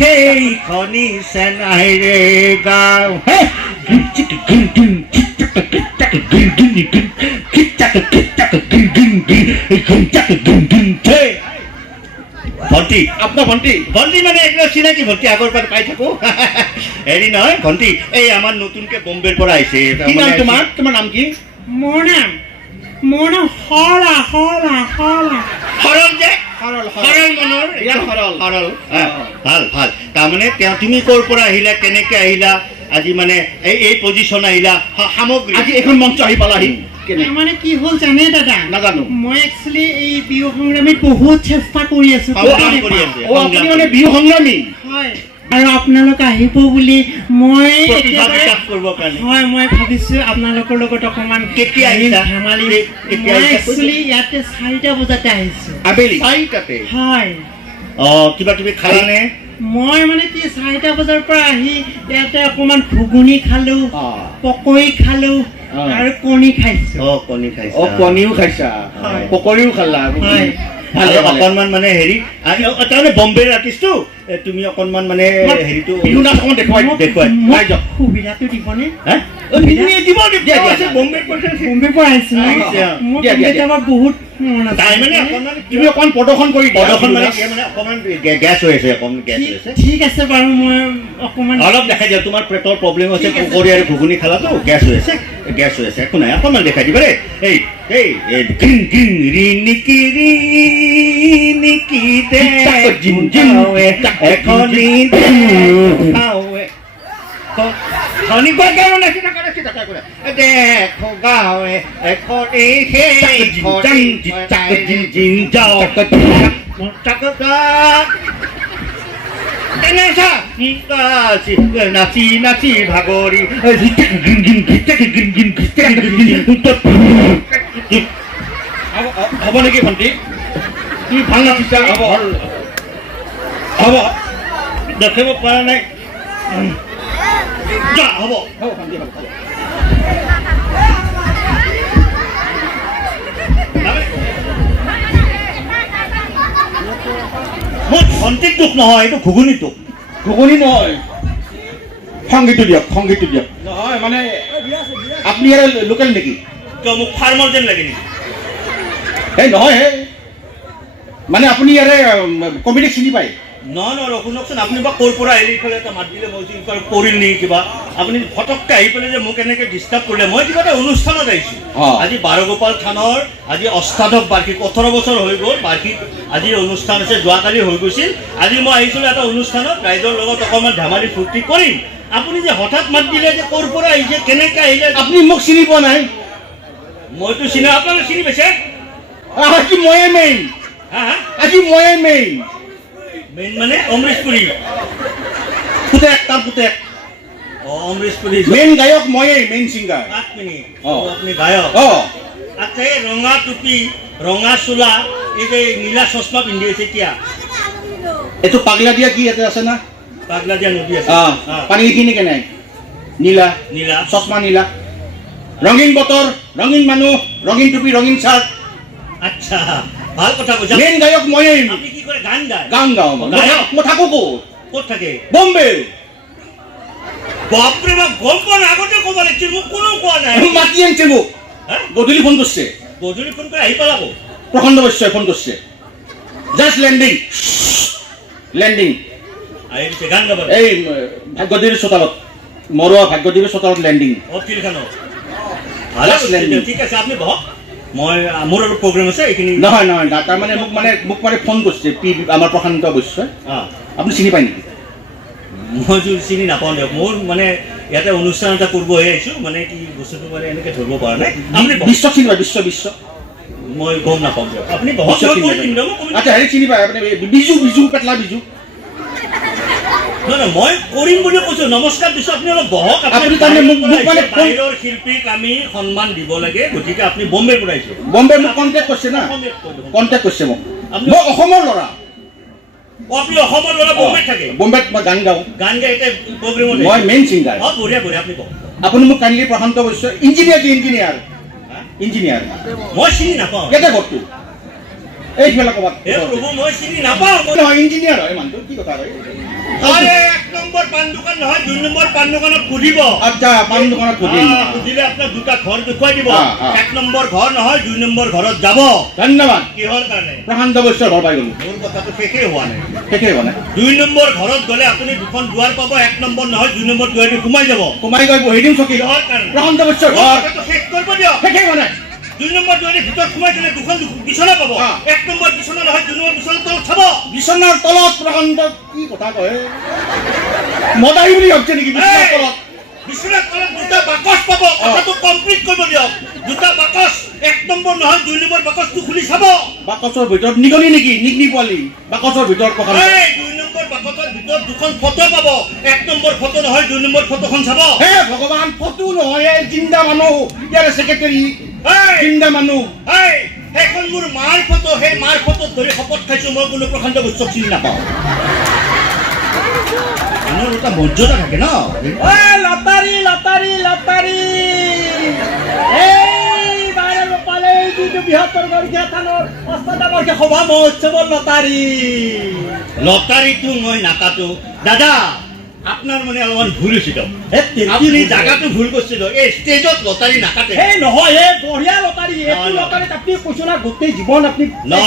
সেইখনি চেনাইৰে গাঁও ভণ্টি আপোনাৰ ভণ্টি ভণ্টি মানে একদম চিনাকি ভণ্টি আগৰ পৰা পাই থাকো হেৰি নহয় ভণ্টি এই আমাৰ নতুনকে বম্বেৰ পৰা আহিছে কি নাম তোমাৰ তোমাৰ নাম কি মোৰ নাম হৰা সৰল যে সৰল মনৰ সৰল ভাল ভাল তাৰমানে তুমি ক'ৰ পৰা আহিলা কেনেকে আহিলা আজি মানে এই পজিশ্যন আহিলা সামগ্ৰী আজি এখন মঞ্চ আহি পালাহি মানে কি হ'ল জানে দাদা নাজানো মই একচুৱেলি এই বিহু সংগ্ৰামীত বহুত চেষ্টা কৰি আছো আপুনি মানে বিহু সংগ্ৰামী হয় আৰু আপোনালোক আহিব বুলি মই হয় মই ভাবিছো আপোনালোকৰ লগত অকণমান কেতিয়া আহিছা ধেমালি মই একচুৱেলি ইয়াতে 4টা বজাতে আহিছো আবেলি 4টাতে হয় কিবা কিবি খালানে মই মানে কি 4টা বজাৰ পৰা আহি ইয়াতে অকণমান ঘুগুনি খালো পকৰি খালো আৰু কণী খাইছো কণীও খাইছা পকৰিও খালা অকণমান মানে হেৰি তাৰমানে বম্বেৰ আৰ্টিষ্টটো তুমি অকণমান মানে হেৰিটো বিহু নাচ অকণমান দেখুৱাই সুবিধাটো দিবনে বম্বেৰ পৰা আহিছে বহুত তুমি অকণমান প্ৰদৰ্শন কৰি মানে অকণমান গেছ হৈ আছে ঠিক আছে বাৰু মই অকণমান অলপ দেখাই দিয়া তোমাৰ পেটৰ প্ৰব্লেম হৈছে পকৰি আৰু ঘুগুনি খালাতো গেছ হৈ আছে একো নাই অকণমান দেখাই দিবা দেই দেখো গাঁৱে এখনি নাচি নাচি ভাগৰি হ'ব নেকি ভণ্টি তুমি ভাল নাচিছা হ'ব হ'ব দেখিব পৰা নাই হ'ব ভণ্টি হ'ব মোৰ ভণ্টিক দুখ নহয় এইটো ঘুগুনি দুখ ঘুগুনি নহয় সংগীতটো দিয়ক নহয় মানে আপুনি ইয়াৰ লোকেল নেকি কিয় মোক ফাৰ্মাৰ যেন লাগে নেকি এই নহয় হে মানে আপুনি ইয়াৰে কমেডিক চিনি পায় নহয় শুনকচোন আপুনি বা ক'ৰ পৰা আহিলে ইফালে এটা মাত দিলে মই কৰিল নেকি কিবা আপুনি ফটককৈ আহি পেলাই যে মোক এনেকৈ ডিষ্টাৰ্ব কৰিলে মই কিবা এটা অনুষ্ঠানত আহিছোঁ আজি বাৰগোপাল থানৰ আজি অষ্টাদশ বাৰ্ষিক 18 বছৰ হৈ গ'ল বাৰ্ষিক আজি অনুষ্ঠান আছে যোৱাকালি হৈ গৈছিল আজি মই আহিছিলোঁ এটা অনুষ্ঠানত ৰাইজৰ লগত অকণমান ধেমালি ফূৰ্তি কৰিম আপুনি যে হঠাৎ মাত দিলে যে ক'ৰ পৰা আহিছে কেনেকৈ আহিলে আপুনি মোক চিনি পোৱা নাই মইতো চিনি আপোনালোকে চিনি পাইছে আজি ময়ে মেইন মেইন মানে অমৃতপুৰী পুতেক অমৃতপুৰী মেইন গায়ক ময়েই মেইন ছিংগাৰ আপুনি গায়ক আচ্ছা এই ৰঙা টুপি ৰঙা চোলা এই যে নীলা চশমা পিন্ধি আছে কিয়া এইটো পাগলা দিয়া কি ইয়াতে আছে না পাগলা দিয়া নদী আছে পানী এইখিনি কেনে নীলা চশমা নীলা ৰঙীন বতৰ ৰঙীন মানুহ ৰঙীন টুপি ৰঙীন চাৰ্ট আচ্ছা ভাল কথা কৈছা মেইন গায়ক ময়েই আপুনি কি কৰে গান গাওঁ মই থাকো ক'ত থাকে বম্বে বাপৰে বাপ গম পোৱা নাই আগতে ক'ব লাগিছিল মোক কোনো কোৱা নাই মাতি আনিছে মোক গধূলি ফোন কৰিছে গধূলি ফোন কৰি আহি পালাব প্ৰখণ্ড বৈশ্যই ফোন কৰিছে জাষ্ট লেণ্ডিং আহিছে গান গাব এই ভাগ্যদেৱীৰ চোতালত মৰুৱা ভাগ্যদেৱীৰ চোতালত লেণ্ডিং ফিল্ডখনত ঠিক আছে আপুনি বহক মই মোৰ আৰু প্ৰগ্ৰেম আছে এইখিনি নহয় তাৰমানে মোক ফোন কৰিছে আমাৰ প্ৰশান্ত বৈশ্যই আপুনি চিনি পায় নেকি মই চিনি নাপাওঁ দিয়ক মোৰ মানে ইয়াতে অনুষ্ঠান এটা কৰিবহে আহিছোঁ মানে কি বস্তুটো মানে এনেকৈ ধৰিব পৰা নাই আপুনি বিশ্ব চিনি পায় বিশ্ব মই গম নাপাওঁ দিয়ক আপুনি আচ্ছা হেৰি চিনি পায় আপুনি বিজু পেটলা বিজু নহয় মই কৰিম বুলি কৈছোঁ নমস্কাৰ দিছোঁ আপুনি অলপ বহক আপুনি তাৰমানে মোক মানে বাহিৰৰ শিল্পীক আমি সন্মান দিব লাগে গতিকে আপুনি বম্বেৰ পৰা আহিছে বম্বে মোক কণ্টেক্ট কৰিছে মোক মই অসমৰ ল'ৰা আপুনি অসমৰ ল'ৰা বম্বেত থাকে বম্বেত মই গান গাওঁ এতিয়া প্ৰগ্ৰেমত মই মেইন ছিংগাৰ বঢ়িয়া আপুনি কওক আপুনি মোক কাইণ্ডলি প্ৰশান্ত বৈশ্য ইঞ্জিনিয়াৰ মই চিনি নাপাওঁ কেতিয়া ঘৰটো এইফালে ক'ৰবাত মই চিনি নাপাওঁ নহয় ইঞ্জিনিয়াৰ হয় মানুহটো কি কথা হয় নম্বৰ পাণ দোকান নহয় 2 নম্বৰ পাণ দোকানত সুধিব আচ্ছা পাণ দোকানত সুধিম সুধিলে আপোনাৰ দুটা ঘৰ দেখুৱাই দিব 1 নম্বৰ ঘৰ নহয় 2 নম্বৰ ঘৰত যাব ধন্যবাদ কিহৰ কাৰণে প্ৰশান্ত বৈশ্যৰ ঘৰ পাই গলো মোৰ কথাটো শেষেই হোৱা নাই 2 নম্বৰ ঘৰত গ'লে আপুনি দুখন দুৱাৰ পাব 1 নম্বৰ নহয় 2 নম্বৰ দুৱাৰটো সোমাই যাব সোমাই গৈ বহি দিম চকী কিহৰ কাৰণে প্ৰশান্ত বৈশ্যৰ ঘৰ কথাটো শেষ কৰিব দিয়ক শেষেই হোৱা নাই 2 নম্বৰ দুৱাৰৰ ভিতৰত সোমাই গ'লে দুখন বিছনা পাব 1 নম্বৰ বিছনা নহয় 2 নম্বৰ বিছনাৰ তলত চাব বিছনাৰ তলত প্ৰশান্ত কি কথা কয় মদাই বুলি ভাবছে নেকি বিছনাৰ তলত বিছনাৰ তলত দুটা বাকচ পাব কথাটো কমপ্লিট কৰিব দিয়ক দুটা বাকচ 1 নম্বৰ নহয় 2 নম্বৰ বাকচটো খুলি চাব বাকচৰ ভিতৰত নিগনি নেকি নিগনি পোৱালি বাকচৰ ভিতৰত প্ৰশান্ত 2 নম্বৰ বাকচৰ ভিতৰত দুখন ফটো পাব 1 নম্বৰ ফটো নহয় 2 নম্বৰ ফটোখন চাব হে ভগৱান ফটো নহয় এই জিন্দা মানুহ ইয়াৰ সেক্ৰেটাৰী জিন্দা মানুহ সেইখন মোৰ মাৰ ফটো সেই মাৰ ফটোত ধৰি শপত খাইছো মই কোনো প্ৰশান্ত বৈশ্যক চিনি নাপাওঁ মানুহৰ এটা মৰ্যাদা থাকে ন লটাৰী লটাৰী লটাৰী এই বাৰে লোপালে যিটো বৃহত্তৰ গড়গীয়া থানৰ অষ্টাদশবাৰ্ষিক সভা মহোৎসৱৰ লটাৰী লটাৰীটো মই নাকাটো দাদা আপনার মনে অলপমান ভুল হৈছিল আপনি জায়গাটো ভুল করছিল এই স্টেজত লটারি নাকাটে এই নহয় এই বঢ়িয়া লটারি এইটো লটারিত আপনি কৈছো না গোটেই জীবন আপনি না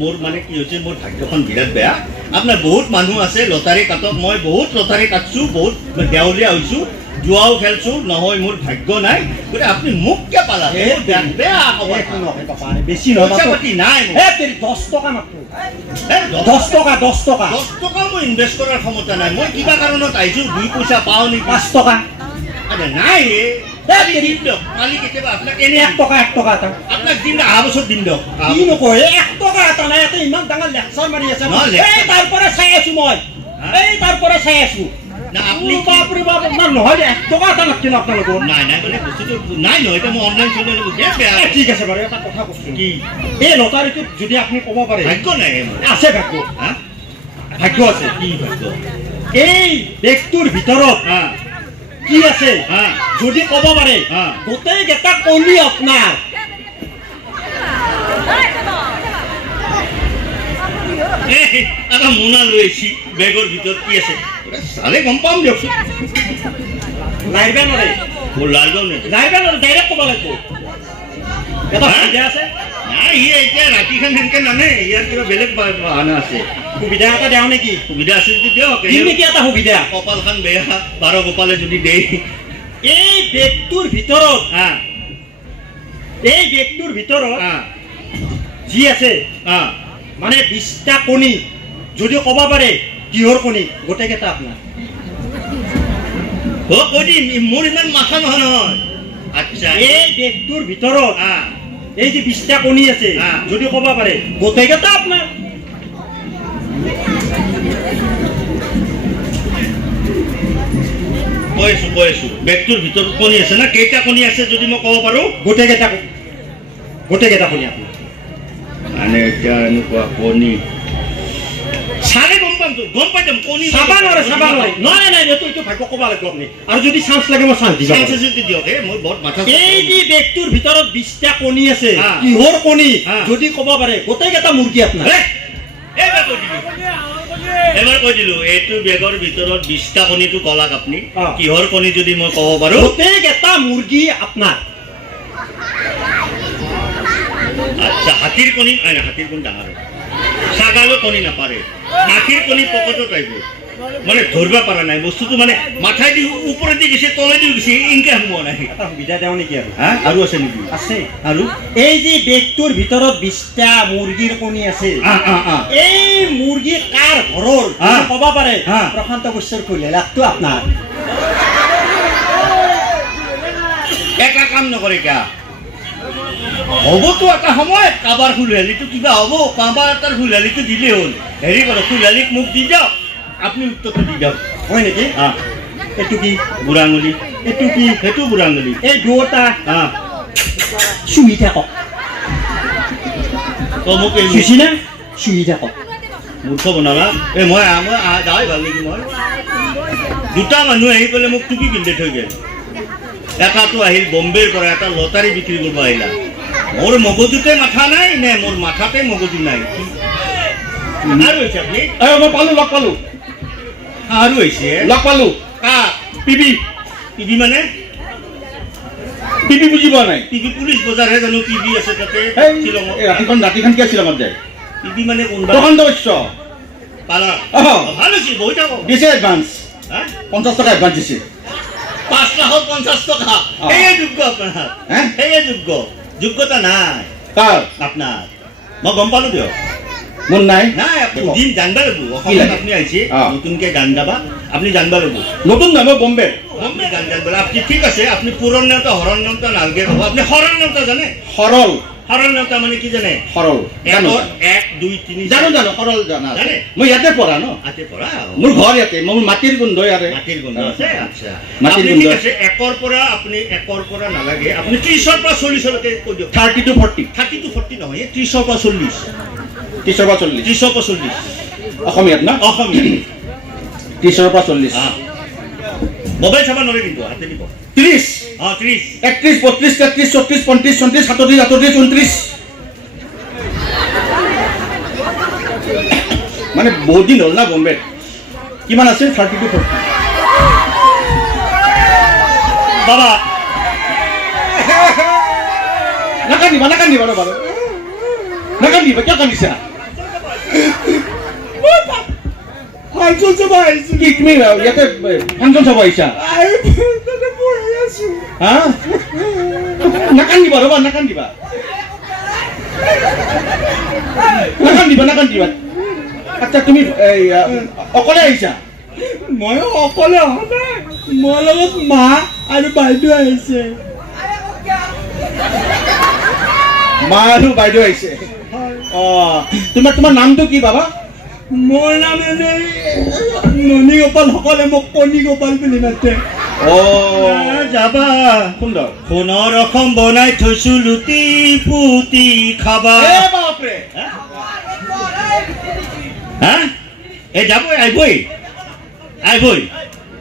মোর মানে কি হৈছে মোর ভাগ্যখন বিৰাট বেয়া আপনাৰ বহুত মানুহ আছে লটাৰি কাটক মই বহুত লটাৰি কাটছো বহুত দেউলিয়া হৈছো জুৱাও খেলছো নহয় মোৰ ভাগ্য নাই গতে আপনি মুখ কে পালা বেয়া খবৰ নহয় পাপা বেছি নহয় পইচা নাই এ তেৰি 10 টকা মাত্ৰ 10 টকা 10 টকা 10 টকা মই ইনভেস্ট কৰাৰ ক্ষমতা নাই মই কিবা কাৰণত আইছো 2 পইচা পাও নি 5 টকা আরে নাই রে দিন দিয়ক কালি কেতিয়াবা আপোনাক এনে 1 টকা এটা আপোনাক দিন আহা বছৰ দিন দিয়ক কি নকয় 1 টকা এটা নাই এতে ইমান ডাঙৰ লেকচাৰ মাৰি আছে এই তাৰ পৰা চাই আছো মই এই তাৰ পৰা চাই আছো না আপনি বাপৰে বাপ না নহয় 1 টকা এটা নাকি আপোনালোকৰ নাই নাই মানে বস্তুটো নাই নহয় এটা মই অনলাইন চলে লব বেয়া ঠিক আছে বাৰু এটা কথা কৈছো কি এই লটাৰীটো যদি আপুনি ক'ব পাৰে ভাগ্য নাই আছে ভাগ্য হা ভাগ্য আছে কি ভাগ্য এই ব্যক্তিৰ ভিতৰত কি আছে যদি ক'ব পাৰে গোটেই গেটা কলি আপোনাৰ এটা মোনা লৈছি বেগৰ ভিতৰত কি আছে সালে গম পাম দিয়কচোন লাইবা নৰে মোৰ লাইবা নৰে ডাইৰেক্ট ক'ব লাগিব এটা সুবিধা আছে নাই ই এতিয়া ৰাতিখন হেনকে নানে ইয়াৰ কিবা বেলেগ বাহানা আছে সুবিধা এটা দেও নেকি সুবিধা আছে যদি দিয়ক কি এটা সুবিধা কপালখন বেয়া 12 গোপালে যদি দেই এই ব্যক্তিৰ ভিতৰত যি আছে মানে 20টা কণী যদি ক'ব পাৰে কিহৰ কণী গোটেইকেইটা আপোনাৰ কৈ দিম মোৰ ইমান মাথা নহয় আচ্ছা এই ব্যক্তিৰ ভিতৰত এই যে 20টা কণী আছে যদি ক'ব পাৰে গোটেইকেইটা আপোনাৰ কৈছো ব্যক্তিৰ ভিতৰত কণী আছে না কেইটা কণী আছে যদি মই ক'ব পাৰো গোটেইকেইটা কণী আপোনাৰ মানে এতিয়া এনেকুৱা কণী সারে গম পাই যাম কণী সাবা নয় নাই এইটো ভাগ্য ক'ব লাগিব আপুনি আৰু যদি চান্স লাগে মই চান্স দিম চান্স যদি দিয়ক মই বহুত মাথা এই যে ব্যক্তিৰ ভিতৰত 20টা কণী আছে কিহৰ কণী যদি ক'ব পাৰে গোটেইকেইটা মুৰ্গী আপোনাৰ এবাৰ কৈ দিলো এইটো বেগৰ ভিতৰত 20টা কণীটো কলাক আপুনি কিহৰ কণী যদি মই ক'ব পাৰো গোটেইকেইটা মুৰ্গী আপোনাৰ আচ্ছা হাতীৰ কণী ডাঙৰ ছাগালৰ কণী নাপাৰে মাখিৰ কণী পকেটত আহিব মানে ধৰিব পৰা নাই বস্তুটো মানে মাথাই দি ওপৰে দি গৈছে তলে দি গৈছে ইনকে সোমোৱা নাই এটা সুবিধা দেও নেকি আৰু আছে নেকি আছে আৰু এই যে বেগটোৰ ভিতৰত 20টা মুৰ্গীৰ কণী আছে এই মুৰ্গী কাৰ ঘৰৰ ক'ব পাৰে প্ৰশান্ত বৈশ্যৰ পৰিয়ালটো আপোনাৰ এটা কাম নকৰে কিয়া হবতো এটা সময়ত কাবাৰ ফুলহালিটো কিবা হ'ব কাবাৰ এটাৰ ফুলহালিটো দিলে হ'ল হেৰি কৰক ফুলহালিক মোক দি দিয়ক আপুনি উত্তৰটো দি দিয়ক হয় নেকি এইটো কি বুঢ়াঙুলি এইটো কি সেইটো বুঢ়াঙুলি এই দুটা চুই থাকক মোক চুইছি না চুই থাকক মূৰ্খ বনাবা এই মই যাই ভাল নেকি মই দুটা মানুহ আহি পেলাই মোক টুপি পিন্ধি থৈ গ'ল এটাটো আহিল বম্বেৰ পৰা এটা লটাৰী বিক্ৰী কৰিব আহিলা মোৰ মগজুতে মাথা নাই নে মোৰ মাথাতে মগজু নাই আৰু হৈছে আপুনি মই লগ পালো আৰু হৈছে লগ পালো পিবি পিবি মানে পিবি বুজি পোৱা নাই পিবি পুলিচ বজাৰহে জানো পিবি আছে তাতে শ্বিলঙত ৰাতিখন কিয় শ্বিলঙত যায় পিবি মানে কোনবা দোকান দৈশ্য পালা ভাল হৈছে বহি থাকক দিছে এডভান্স 50 টকা এডভান্স দিছে 5,50,000 টকা সেয়ে যোগ্য আপোনাৰ সেয়ে যোগ্যতা নাই কাৰ আপোনাৰ মই গম পালো দিয়ক মন নাই নাই দিন জানবা লাগিব অসমত আপুনি আহিছে নতুনকে গান গাবা আপনি জানবা লাগিব নতুন নাই মই বম্বে গান গান আপনি ঠিক আছে আপনি পুরন নেতা হরণ নেতা নালগে কব আপনি হরণ নেতা জানে হরল হরণ নেতা মানে কি জানে হরল জানো 1 2 3 জানো হরল জানা জানে মই ইয়াতে পড়া ন আতে পড়া মোৰ ঘৰ ইয়াতে মোৰ মাটিৰ গোন্ধ ইয়াৰে মাটিৰ গোন্ধ আছে আচ্ছা মাটিৰ গোন্ধ আছে একৰ পৰা নালাগে আপনি 30 ৰ পৰা 40 লৈকে কৈ দিয়ক 30 to 40 নহয় 30 ৰ পৰা 40 30 পৰা 40 অসমীয়াত না অসমীয়া 30 পৰা 40 মোবাইল চাবা নৰে কিন্তু হাতে দিব 30 30 31 32 33 34 35 36 37 38 29 মানে বহুত দিন হ'ল না বম্বে কিমান আছে 30 to 40 বাবা নাকান্দিবা বাবা নাকান্দিবা কিয় কান্দিছা ফাংচন চাব আহিছো কি তুমি ইয়াতে ফাংচন চাব আহিছা হা নাকান্দিবা ৰবা নাকান্দিবা আচ্ছা তুমি অকলে আহিছা ময়ো অকলে অহা নাই মোৰ লগত মা আৰু বাইদেউ আহিছে মা আৰু বাইদেউ আহিছে তোমাৰ নামটো কি বাবা মোৰ নাম এনেই ননী গোপাল সকলে মোক কণী গোপাল বুলি মাতে যাবা সুন্দৰ সোণৰ অসম বনাই থৈছো লুটি পুতি খাবা বাপৰে এই যাবই আহিবই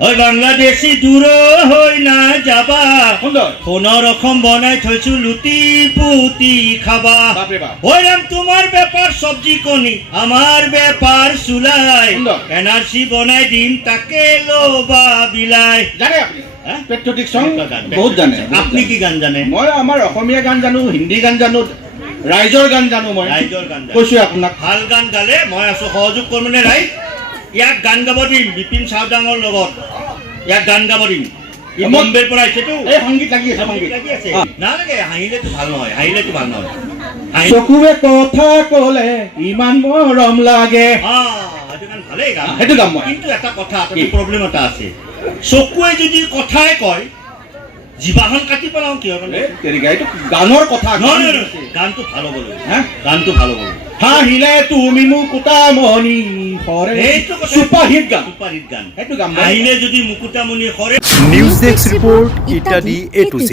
ওই বাংলাদেশী দূৰ হৈ না যাবা সুন্দৰ সোণৰ অসম বনাই থৈছো লুটি পুতি খাবা ওই রাম তোমার ব্যাপার সবজি কণী আমার ব্যাপার চুলাই এনআরসি বনাই দিম তাকে লোবা বিলাই জানে আপনি পেট্রিয়টিক সং বহুত জানে আপনি কি গান জানে মই আমাৰ অসমীয়া গান জানো হিন্দী গান জানো ৰাইজৰ গান জানো মই ৰাইজৰ গান কৈছো আপোনাক ভাল গান গালে মই আছো সহযোগ কৰিমনে ৰাইজ ইয়াক গান গাব দিম বিপিন চাওডাঙৰ লগত ইয়াক গান গাব দিম ই বম্বেৰ পৰা আহিছেতো এই সংগীত লাগি আছে নালাগে হাঁহিলেতো ভাল নহয় চকুৱে কথা ক'লে ইমান মৰম লাগে সেইটো গান ভালেই গান সেইটো গাম মই কিন্তু এটা কথা প্ৰব্লেম এটা আছে চকুৱে যদি কথাই কয় জিভাখন কাটি পেলাওঁ কিয় মানে এইটো গানৰ কথা গানটো ভাল হ'ব লাগিব হাঁহিলে তুমি মুকুতামণি হৰে এইটো সুপাৰহিট গান সেইটো গান হাঁহিলে যদি মুকুতামণি হৰে নিউজ ডেস্ক ৰিপোৰ্ট ইত্যাদি A to Z।